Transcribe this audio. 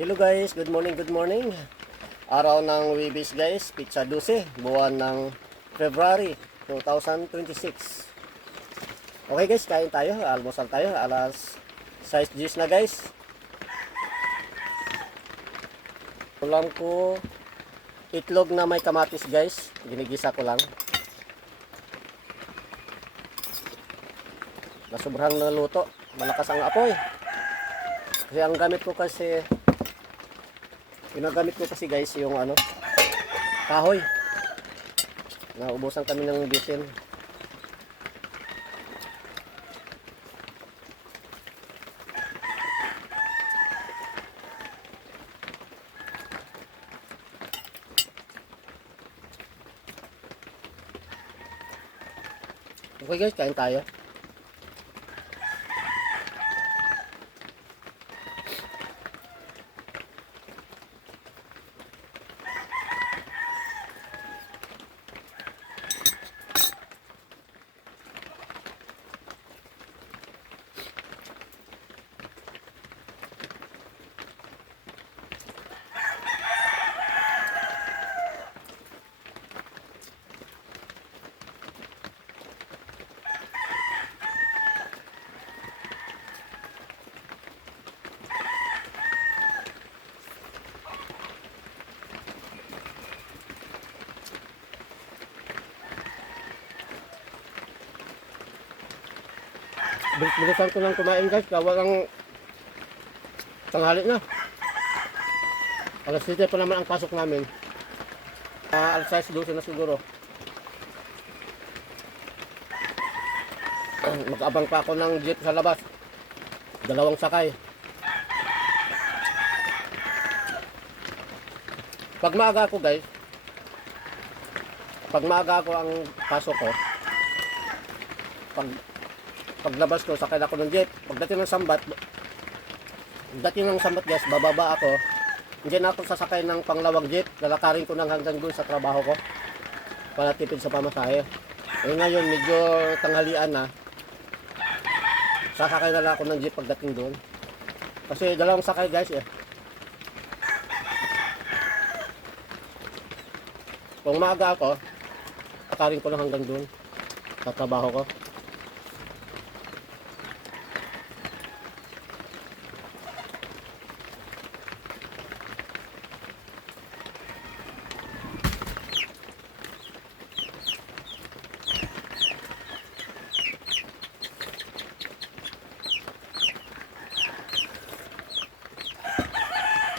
Hello guys, good morning, good morning. Araw ng Webis guys, Pizza 12, buwan ng February 2026. Okay guys, kain tayo, almusal tayo, alas 6:10 na guys. Ulam ko, itlog na may kamatis guys, ginigisa ko lang. Nasobrang naluto, malakas ang apoy. Kasi ang gamit ko kasi, ginagamit ko kasi guys yung kahoy. Naubusan kami ng bitin. Okay guys, kain tayo. Bilisan ko lang kumain guys, gawa ng tanghali na. Alas 7 pa naman ang pasok namin. Alas 6:12 na siguro. Mag-abang pa ako ng jeep sa labas. Dalawang sakay. Pag maaga ako guys, pag maaga ako ang pasok ko, paglabas ko, sakay ako ng jeep. Pagdating ng sambat guys, bababa ako. Hindi na ako sasakay ng panglawag jeep. Lalakarin ko nang hanggang doon sa trabaho ko para tipid sa pamasahe. Eh ngayon, medyo tanghalian na. Sasakay na lang ako ng jeep pagdating doon. Kasi dalawang sakay guys eh. Kung maaga ako, lakarin ko lang hanggang doon sa trabaho ko.